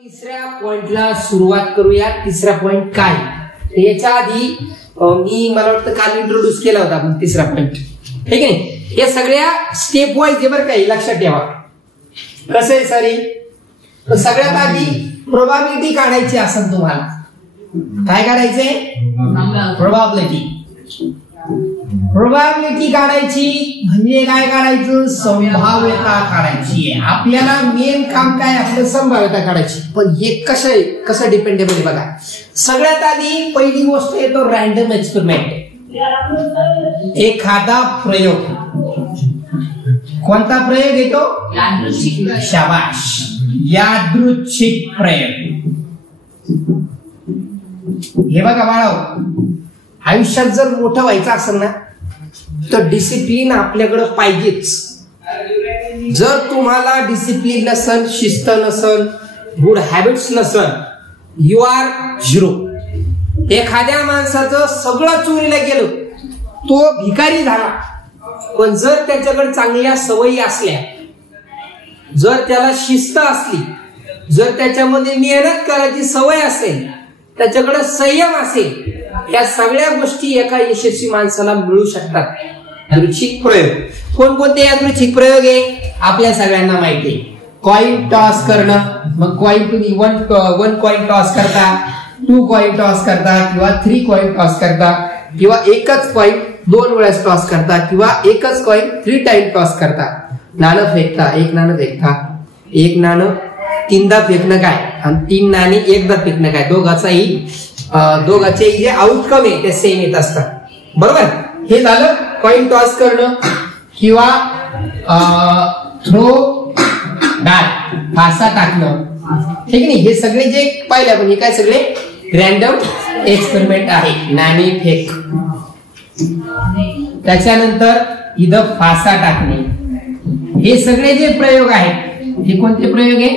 तिसऱ्या पॉइंटला सुरुवात करूया. तिसरा पॉइंट काय याच्या आधी मी मला वाटतं काल इंट्रोड्यूस केला होता आपण तिसरा पॉइंट. ठीक आहे. हे सगळ्या स्टेप वाईज आहे बरं काही लक्षात ठेवा. कसं आहे सारी सगळ्यात आधी प्रोबॅबिलिटी काढायची असेल तुम्हाला. काय काढायचंय? प्रोबॅबिलिटी काढायची म्हणजे काय काढायचं? संभाव्यता काढायची आहे. आपल्याला मेन काम काय आपलं संभाव्यता काढायची. पण हे कसं आहे कसं डिपेंडेबल आहे बघा. सगळ्यात आधी पहिली गोष्ट येतो रॅन्डम एक्सपेरिमेंट. एखादा प्रयोग. कोणता प्रयोग येतो? शाबाश, यादृच्छिक प्रयोग. हे बघा बाळाओ, आयुष्यात जर मोठं व्हायचं असेल ना तर डिसिप्लिन आपल्याकडे पाहिजेच. जर तुम्हाला डिसिप्लिन नसेल, शिस्त नसेल, गुड हॅबिट्स नसेल, यू आर झिरो. एखाद्या माणसाचं सगळं चोरीला गेलं, तो भिकारी झाला. पण जर त्याच्याकडे चांगल्या सवयी असल्या, जर त्याला शिस्त असली, जर त्याच्यामध्ये मेहनत करायची सवय असेल, त्याच्याकडे संयम असेल, या सगळ्या गोष्टी एका यशस्वी माणसाला मिळू शकतात. यादृच्छिक प्रयोग. कोणकोणते यादृच्छिक प्रयोग आहे आपल्या सगळ्यांना माहिती आहे. कॉइन टॉस करणं. मग कॉइन तुम्ही वन कॉइन टॉस करता, 2 कॉइन टॉस करता, किंवा 3 कॉइन टॉस करता, किंवा एकच कॉइन 2 वेळेस टॉस करता, किंवा एकच कॉइन 3 टाइम टॉस करता. नाणं फेकता, एक नाणं फेकता, एक नाणं 3दा फेकणं काय आणि 3 नाणी एकदा फेकणं काय, दोघाचे जे आउटकम आहे ते सेम येत असतात. बरोबर. हे झालं कॉइन टॉस करणं. किंवा थ्रो डाय, फासा टाकणं. ठीक नाही. हे सगळे जे पाहिले आपण हे काय सगळे रॅन्डम एक्सपेरिमेंट आहे. नाणी फेक. त्याच्यानंतर इथं फासा टाकणे. हे सगळे जे प्रयोग आहेत हे कोणते प्रयोग आहे?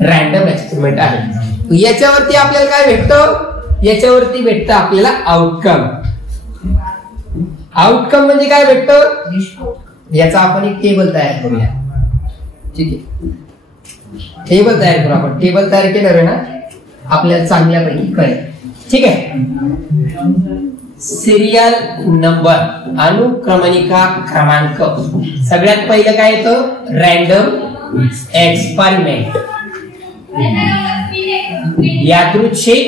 रॅन्डम एक्सपेरिमेंट आहे. याच्यावरती आपल्याला काय भेटतं? याच्यावरती भेटतं आपल्याला आउटकम. आउटकम म्हणजे काय भेटतं? याचा आपण एक टेबल तयार करूया. ठीक आहे. टेबल तयार करू आपण. टेबल तयार केलं आहे ना आपल्याला चांगल्यापैकी कळेल. ठीक आहे. सिरियल नंबर, अनुक्रमणिका क्रमांक. सगळ्यात पहिलं काय येतं? Random experiment. यादृच्छिक.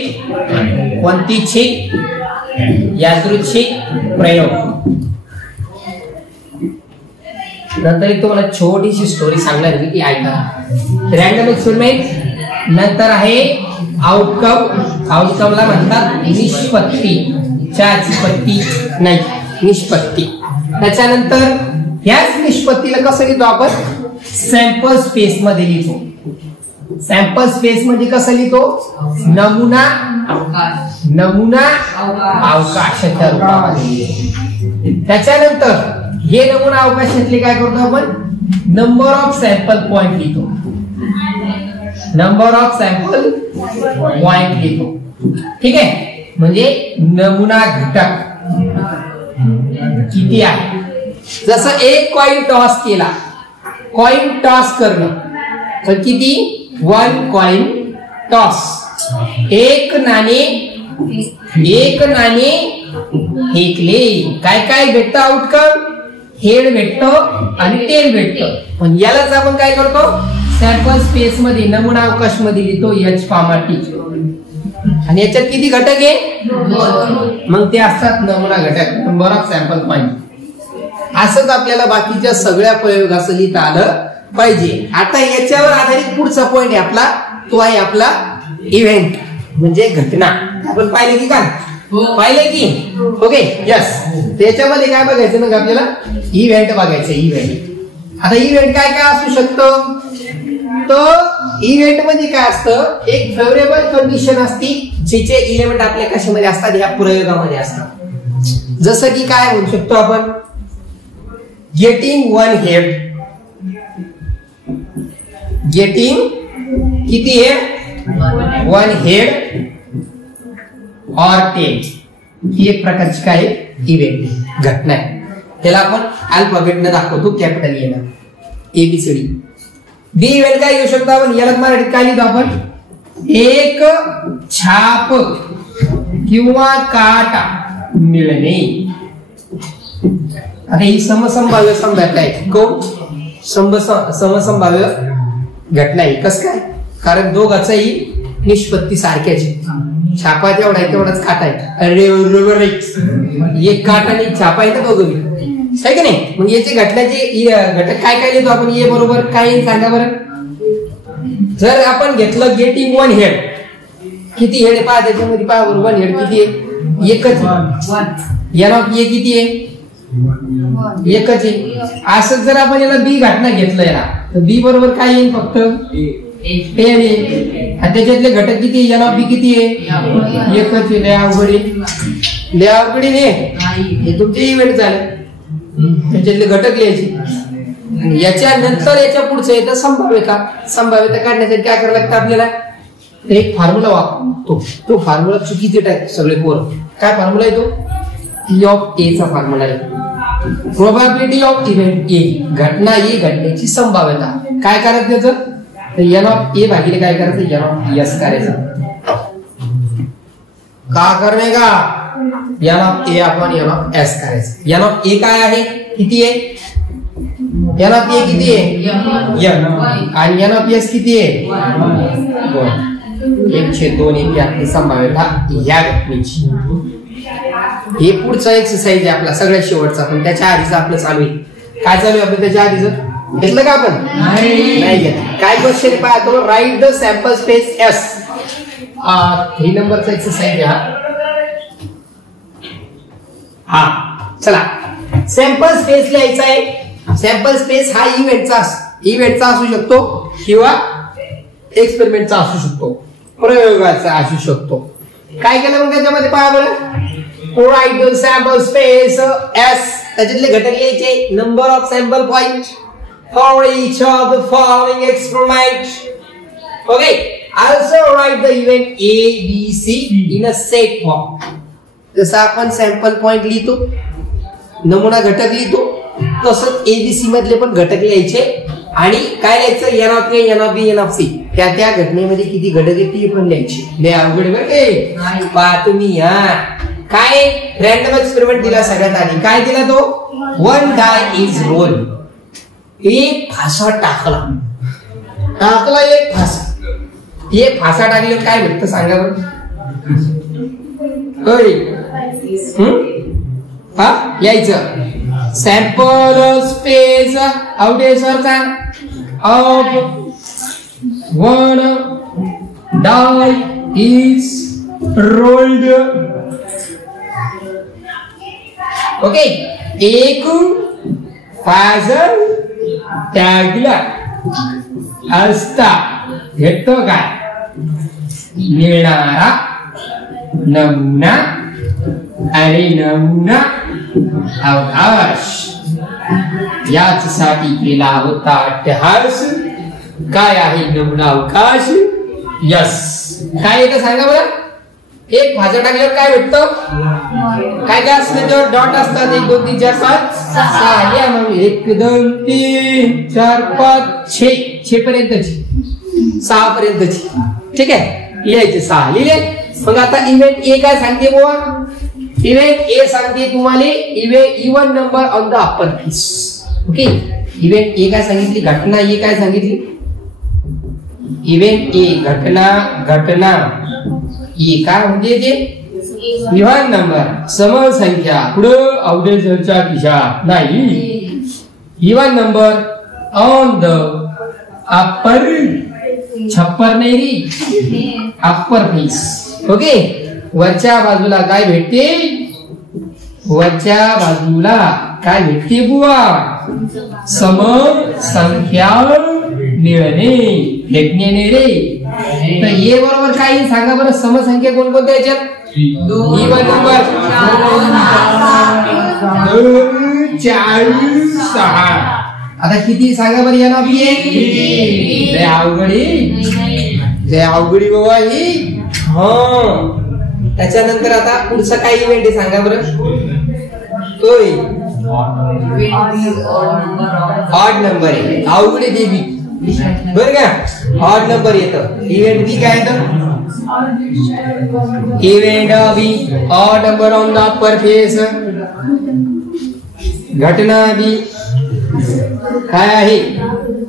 कोणती छिक? यादृच्छिक प्रयोग. नंतर एक तुम्हाला छोटीशी स्टोरी सांगणार आहे ती ऐका. रॅन्डम एक्सपेरिमेंट नंतर आहे आउटकम. आउटकमला म्हणतात निष्पत्ती. पत्ती नाही, निष्पत्ती. त्याच्यानंतर ह्याच निष्पत्तीला कसं लिहितो आपण? सॅम्पल स्पेस मध्ये लिहितो. सॅम्पल स्पेस म्हणजे कसं लिहितो? नमुना अवकाशाच्या रूपामध्ये. त्याच्यानंतर हे नमुना अवकाशातले काय करतो आपण? नंबर ऑफ सॅम्पल पॉइंट लिहितो. नंबर ऑफ सॅम्पल पॉइंट लिहितो. ठीक आहे. म्हणजे नमुना घटक किती आहे. जसं एक कॉइन टॉस केला, कॉइन टॉस करणं तर किती? 1 कॉइन टॉस. एक नाणे फेकले. काय काय भेटतं आउटकम? हेड भेटतो आणि टेल भेटतं. पण यालाच आपण काय करतो? सॅम्पल स्पेस मध्ये नमुना अवकाश मध्ये लिहितो H कॉमा T. आणि याच्यात किती घटक आहे? 2. मग ते असतात नमुना घटक, नंबर ऑफ सॅम्पल पॉइंट. असंच आपल्याला बाकीच्या सगळ्या प्रयोगाचं लिहिता आलं पाहिजे. आता याच्यावर आधारित पुढचा पॉइंट आहे आपला, तो आहे आपला इव्हेंट म्हणजे घटना. आपण पाहिले की काय? पाहिले की? ओके. यस. त्याच्यामध्ये काय बघायचं मग आपल्याला? इव्हेंट बघायचं. इव्हेंट. आता इव्हेंट काय काय असू शकतं? तर इव्हेंट मध्ये काय असतं? एक फेवरेबल कंडिशन असती जिचे इलेमेंट आपल्या कशामध्ये असतात? ह्या प्रयोगामध्ये असतात. जसं की काय म्हणू शकतो आपण? Getting 1 head. गेटिंग किती आहे? 1 हेड और टेल. ही एक प्रकारची काय इव्हेंट घटना आहे. त्याला आपण अल्फाबेटने दाखवतो, कॅपिटल एनं ABCD. बी इव्हेंट काय येऊ शकतो आपण? याला मराठीत काय लिहितो आपण? एक छाप किंवा काटा मिळणे. आता ही समसंभाव्य घटना आहे. कोण? समसंभाव्य घटना आहे. कस काय? कारण दोघांचाही निष्पत्ती सारख्याची. छापा जेवढा आहे तेवढाच काटा आहे. अरे एक काटा आणि छापा आहे ना दोघं आहे का नाही. मग याचे घटनाचे घटक काय काय लिहितो आपण? ए बरोबर काय सांगा बरं. जर आपण घेतलं गेटिंग वन हेड, किती हेड पहा त्याच्यामध्ये, पहा बरोबर हेड किती आहे? एकच. याला ए किती आहे? एकच आहे. असं जर आपण याला बी घटना घेतलं याला, तर बी बरोबर काय येईल? फक्त ए आहे. आणि त्याच्यातले घटक किती आहे? याला बी किती आहे? एकच आहे. लय अवघडी हे तुमचे इव्हेंट झाले. त्याच्यातले घटक लिहायचे. याच्या नंतर याच्या पुढचं येतं संभाव्यता. संभाव्यता काढण्यासाठी काय करावं लागतं आपल्याला? एक फॉर्म्युला वापरतो. तो फॉर्म्युला चुकीचे टाक सगळे पोर. काय फॉर्म्युला आहे तो? P of A चा फॉर्म्युला आहे. प्रोबॅबिलिटी ऑफ इव्हेंट ए, घटना ए घडण्याची संभाव्यता. काय करायचं त्याचं? एन ऑफ ए भागिले काय करायचं? एन ऑफ एस करायचं. का करणे का? एन ऑफ ए आपण एन ऑफ एस करायचं. एन ऑफ ए काय आहे? किती आहे? एन ऑफ ए किती आहे? एन. आणि एन ऑफ एस किती आहे? 1/2 आपली संभाव्यता या घटनेची. हे पुढचा एक्सरसाइज आहे आपला सगळ्यात शेवटचा. पण त्याच्या आधीच आपलं चालू आहे. काय चालू आहे आपलं त्याच्या आधीच? घेतलं का आपण? नाही घेतलं. काय क्वेश्चन पाहतो? Write the sample space S. 3 नंबरचा एक्सरसाइज आहे हा. चला, सॅम्पल स्पेस लिहायचा आहे. सॅम्पल स्पेस हा इव्हेंटचा असू शकतो किंवा एक्सपेरिमेंटचा असू शकतो, प्रयोगाचा असू शकतो. काय केलं मग त्याच्यामध्ये? पहा बरं. Write the sample space S. त्याच्यातले घटक लिहायचे. Number of sample point for each of the following experiment. Okay. Also write the event A, B, C in a set form. जसं आपण सॅम्पल पॉइंट लिहितो, नमुना घटक लिहितो, तसंच ABC मधले पण घटक लिहायचे. आणि काय लिहायचं? N of A, N of B, N of C. त्या घटनेमध्ये किती घटक आहेत ते पण लिहायचे. लय अवघड बरं. पहा तुम्ही काय रॅन्डम एक्सपेरिमेंट दिला सगळ्यात आधी. काय दिला तो? 1 die is roll. एक फासा टाकला एक फासा. एक फासा टाकल्यावर काय भेटतं सांगा बरं? यायचं सॅम्पल स्पेस आवडेसारखा of 1 die is rolled. Okay. एक फासा टाकला असता भेटतो काय? मिळणारा नमुना आणि नमुना अवकाश. याच साठी केला होता अट्टहास. काय आहे नमुना अवकाश? यस. काय येतं सांगा बरं? एक फासा टाकल्यावर काय भेटतं? काय काय असतं त्याच्यावर? डॉट असतात. 1 2 3 4 5 6. 1 2 3 4 5 6 पर्यंतची, 6 पर्यंतची. ठीक आहे, लिहायचे 6 लिहिले. मग आता इव्हेंट ए काय सांगते बुवा? इव्हेंट ए सांगते तुम्हाला even number on the upper case. Okay. Event a काय सांगितली? घटना ए काय सांगितली? इव्हेंट ए घटना ए काय म्हणजे ते इव्हन नंबर, समसंख्या. पुढं अवडेजरच्या खिशात नाही. इव्हन नंबर ऑन द अपर, छप्पर नाही, अप्पर पीस. ओके. वरच्या बाजूला काय भेटते? वरच्या बाजूला काय भेटते बुवा? समसंख्या मिळणे, भेटणे रे. तर ए बरोबर काय सांगा बरं? समसंख्या कोणकोणत्या याच्यात? Even number 2 4 6. आता किती सांगा बरं? या ना लय अवघडी बाबा ही. त्याच्यानंतर आता पुढचा काय इव्हेंट आहे सांगा बरं? ऑड नंबर आहे. अवघडी देवी बरं का, ऑड नंबर येतं. इव्हेंट बी काय येतं, event B odd number on the upper face. घटना बी काय आहे,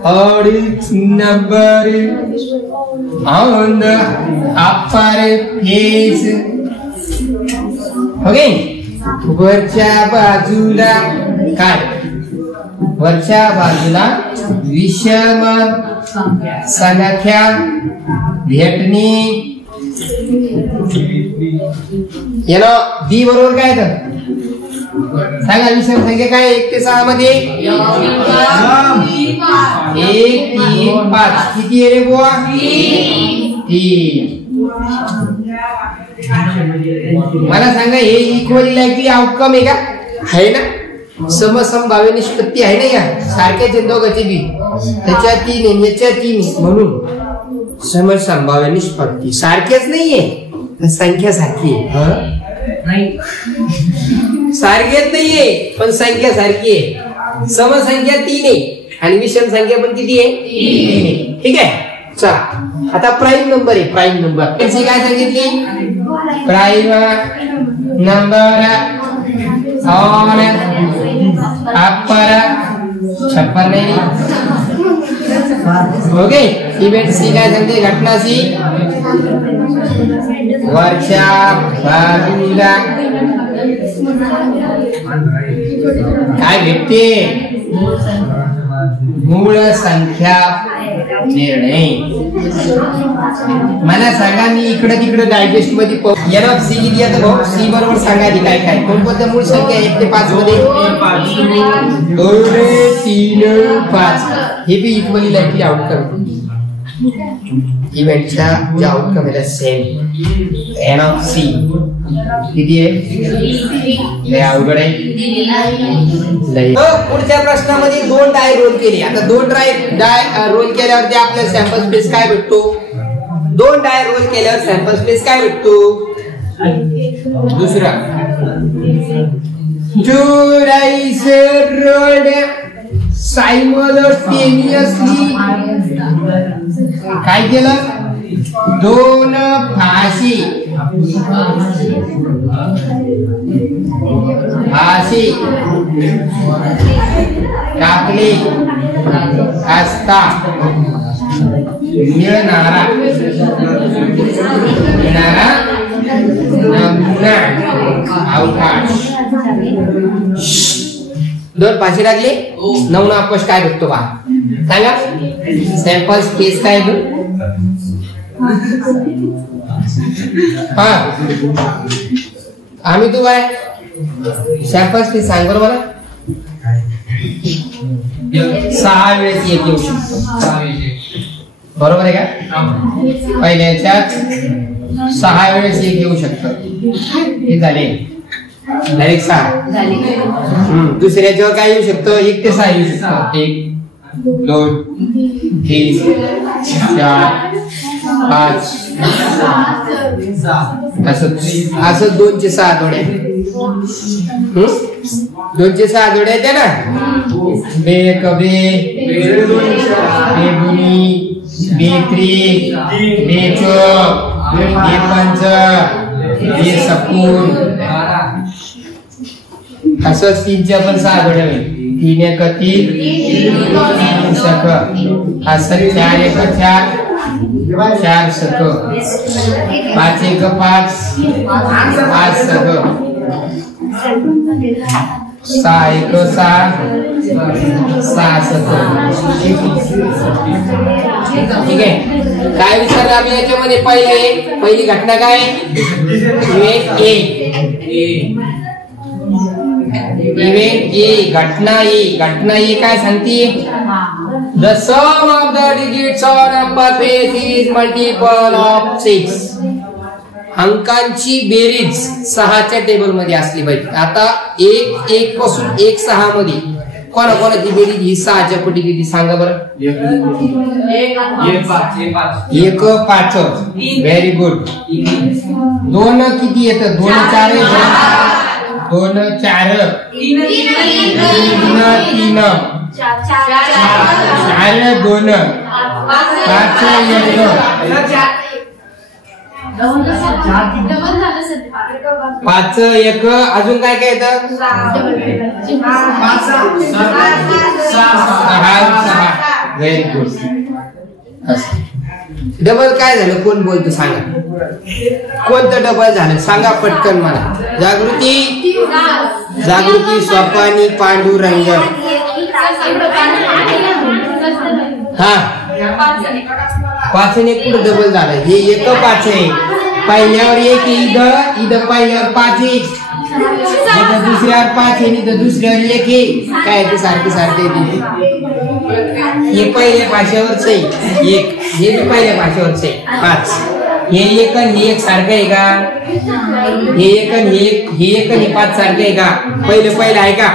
odd number on the upper face. Okay, वरच्या बाजूला काय, वरच्या बाजूला विषम संख्या भेटणे. बी बरोबर काय तर सांगा, विषम संख्या काय 1 ते 6 मध्ये 1 3 5 किती आहे रे बुवा, 3. मला सांगा हे इक्वली लाईकली आउटकम आहे का, आहे ना. समसंभाव्य निष्पत्ती आहे ना, या सारख्याच आहेत दोघांचे बी, त्याच्या 3 याच्या 3 म्हणून समसंभाव्य निष्पत्ती. सारखेच नाहीये, संख्या सारखी आहे, सारखेच नाहीये पण संख्या सारखी आहे. समसंख्या 3 आहे आणि विषम संख्या पण किती आहे, 3 आहे. ठीक आहे, चला आता प्राईम नंबर आहे. प्राईम नंबर काय सांगितली, प्राईम नंबर ऑन अपर छप्पर नाही. ओके, इव्हेंट सी काय सांगते, घटना सी वरच्या बाजूला काय भेटते, मूळ संख्या निर्णय. मला सांगा, मी इकडे तिकडे डायजेस्ट मध्ये एनऑफ सी किती आता भाऊ, सी बरोबर सांगा आधी काय काय कोणकोणत्या मूळ संख्या 1 ते 5 मध्ये 2 3 5. हे बी इक्वली लाईकली आउटकम, इव्हेंटच्या जे आउटकम आहे सेम. एनऑफ सी किती आहे, लय अवघड आहे. पुढच्या प्रश्नामध्ये 2 डाय रोल केली. आता 2 डाय रोल केल्यावरती आपल्याला सॅम्पल स्पेस काय भेटतो, 2 डाय रोल केल्यावर सॅम्पल स्पेस काय भेटतो. दुसरा 2 डाइस रोल्ड सायमल्टेनियसली काय केलं, 2 फाशी टाकली असता मिळणारा नमुना अवकाश. 2 फाशी टाकली, नमुना अवकाश काय भेटतो बा सांगा, सॅम्पल स्पेस काय आहे. हा आम्ही तू काय सॅम्पल स्पेस सांग बरं मला. 6 वेळेस 1 येऊ शकतो, बरोबर आहे का. पहिल्याच्यात 6 वेळेस 1 येऊ शकतं, हे झाले डायरेक्ट 6. दुसऱ्याच्यावर काय येऊ शकतं, 1 ते 6 येऊ शकतं. 1 2 3 4 5 असं 2 चे 6 जोड्या, 2 चे 6 जोड्या येते ना. बे कबे बेगुनी बेत्री बेचोक बेपंच बेसकून असं 3च्या पण 6 जोड्या होईल. 3 एक 3 सक असं 4 एक 4 4 सक 5 एक 5 5 सक 6 एक 6 6 सक. ठीक आहे, काय विचारलं आम्ही याच्यामध्ये, पहिली घटना काय, इव्हेंट ए घटना ए काय सांगते, the sum of the digits on upper face is multiple of 6. अंकांची बेरीज 6च्या टेबल मध्ये असली पाहिजे. आता 1 पासून 1 6 मध्ये कोणाकोणाची बेरीज ही 6च्या पटी किती सांगा बरं. 1 5. Very good. 2 किती येतं, 2 4 2 4 3 3 4 2 5 1 अजून काय काय येतं? 6 व्हेरी गुड. डबल काय झालं? कोण बोलतो सांगा? कोणतं डबल झालं सांगा पटकन मला. जागृती स्वपानी पांडुरंग. हा 5 आणि 1 कुठं डबल झालं? हे 1 5 आहे. पहिल्यावर 1 इथं पहिल्यावर 5 आहे, दुसऱ्यावर 5 आहे, इथं दुसऱ्यावर 1 आहे. काय ते सारखे सारखे हे पहिल्या भाषेवरच आहे 1, हे बी पहिल्या भाषेवरच आहे 5. हे 1 आणि हे 1 सारखं आहे का? हे 1 आणि हे 1 आणि 5 सारखं आहे का? पहिलं आहे का?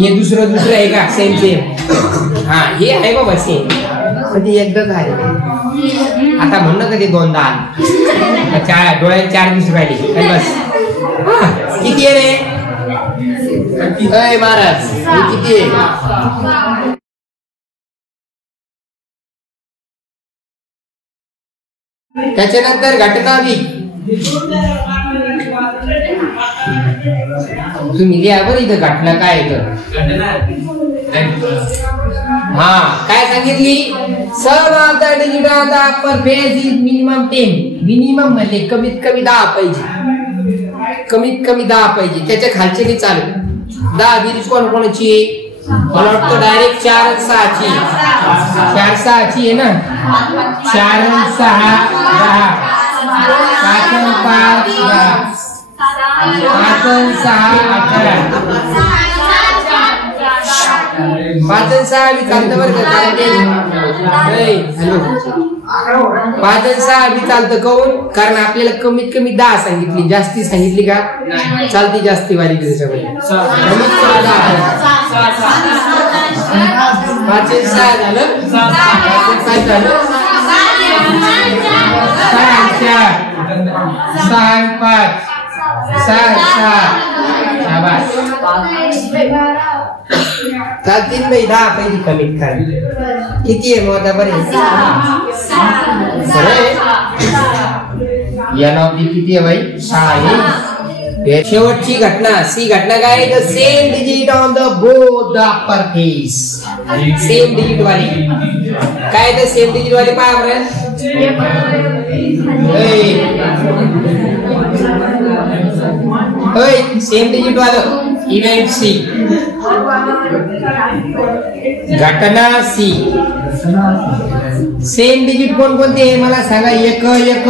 हे दुसरं आहे का? सेम. हा हे आहे बाबा सेम. कधी एकदाच आहे. आता म्हणणं कधी 2दा 4 डोळ्यात 4 दिवस राहिले बस. किती आहे रे महाराज? किती आहे? त्याच्यानंतर घटना बी तुम्ही लिहा बरं इथं घटना काय हा काय सांगितली? Sum of the digit of the upper face is minimum 10. Minimum म्हणजे कमीत कमी 10 पाहिजे. कमीत कमी 10 पाहिजे. त्याच्या खालचे नाही चालू. 10 बेरीज कोणाची? मला वाटतं डायरेक्ट 4 6 ची 4 6 ची आहे ना. 4 6 10 5 5 10 5 6 11 5 6 बी चालतं बरं का? हॅलो 5 6 बी चालतं काऊन? कारण आपल्याला कमीत कमी 10 सांगितली. जास्ती सांगितली का? चालती जास्ती वाली त्याच्यामध्ये. कमीत कमी 10 5 6 झालं. 5 झालं 6 5 6 शाबास. चालतील नाही 10 पाहिजे कमीत कमी. किती आहे मग आता बरे? या नाव किती आहे भाई? 6 आहे. शेवटची घटना सी घटना काय? The same digit on the both the upper face. Same digit वाली काय? द सेम डिजिट वाली पहा बरं. सेम डिजिट वालं इव्हेंट सी. घटना सी. सेम डिजिट कोणकोणते मला सांगा? 1 1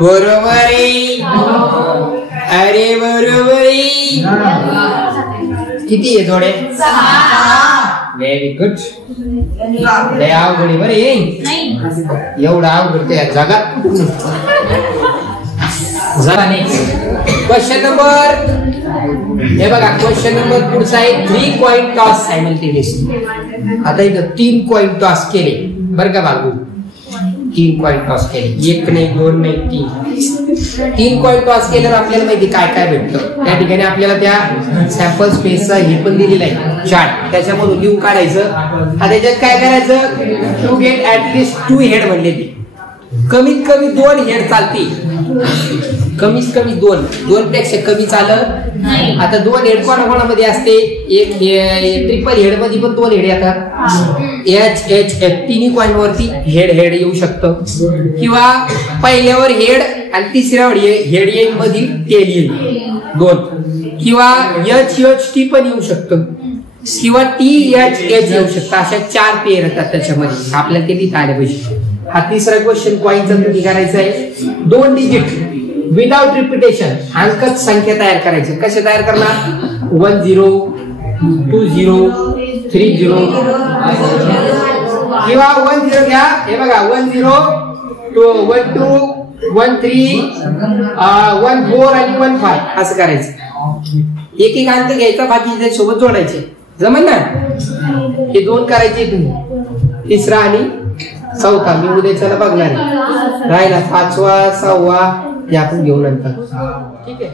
बरोबर आहे. अरे बरोबर आहे. किती आहे जोडे? 6. Very good. लय अवघड बरं ये. एवढा अवघड त्या जगात जरा नाही. क्वेश्चन नंबर हे बघा. क्वेश्चन नंबर पुढचा आहे 3 कॉइन टॉस सायमल्टेनियसली. आता इथं 3 कॉइन टॉस केले बरं का बाबू. 3 कॉइन टॉस केले. 1 नाही 2 नाही 3 कॉइन टॉस केल्यावर आपल्याला माहिती काय काय भेटतं. त्या ठिकाणी आपल्याला त्या सॅम्पल स्पेसचा हे पण दिलेला आहे चार्ट. त्याच्यामधून लिहून काढायचं. त्याच्यात काय करायचं? टू गेट ऍटलिस्ट 2 हेड म्हणले ते. कमीत कमी 2 हेड चालते. कमीत कमी 2 पेक्षा कमी चालत नाही. आता 2 हेड कोणाकोणामध्ये असते? एक ट्रिपल हेड मध्ये पण 2 हेड येतात. एच एच एफ तिन्ही कॉइन वरती हेड येऊ शकतं. किंवा पहिल्यावर हेड आणि तिसऱ्यावर हेड येईल मध्ये टेल येईल 2. किंवा एच एच टी पण येऊ शकतं. किंवा टी एच एच येऊ शकतं. अशा 4 पेयर येतात त्याच्यामध्ये. आपल्याला ते लिहिता आले पाहिजे. हा तिसरा क्वेश्चन कॉइनचा तुम्ही करायचा आहे. 2 डिजिट विदाउट रिपिटेशन अंकच संख्या तयार करायची. कसे तयार करणार? 1 0 2 0 3 0 किंवा 1 0 घ्या. हे बघा 1 0 2 1 2 1 3 1 4 आणि 1 5 असं करायचं. एक अंक घ्यायचा बाकी सोबत जोडायचे. जमेल ना? हे 2 करायचे तुम्ही. तिसरा आणि चौथा मी उद्याच्याला बघणार आहे. राहिला 5वा 6वा हे आपण घेऊ नंतर. ठीक आहे.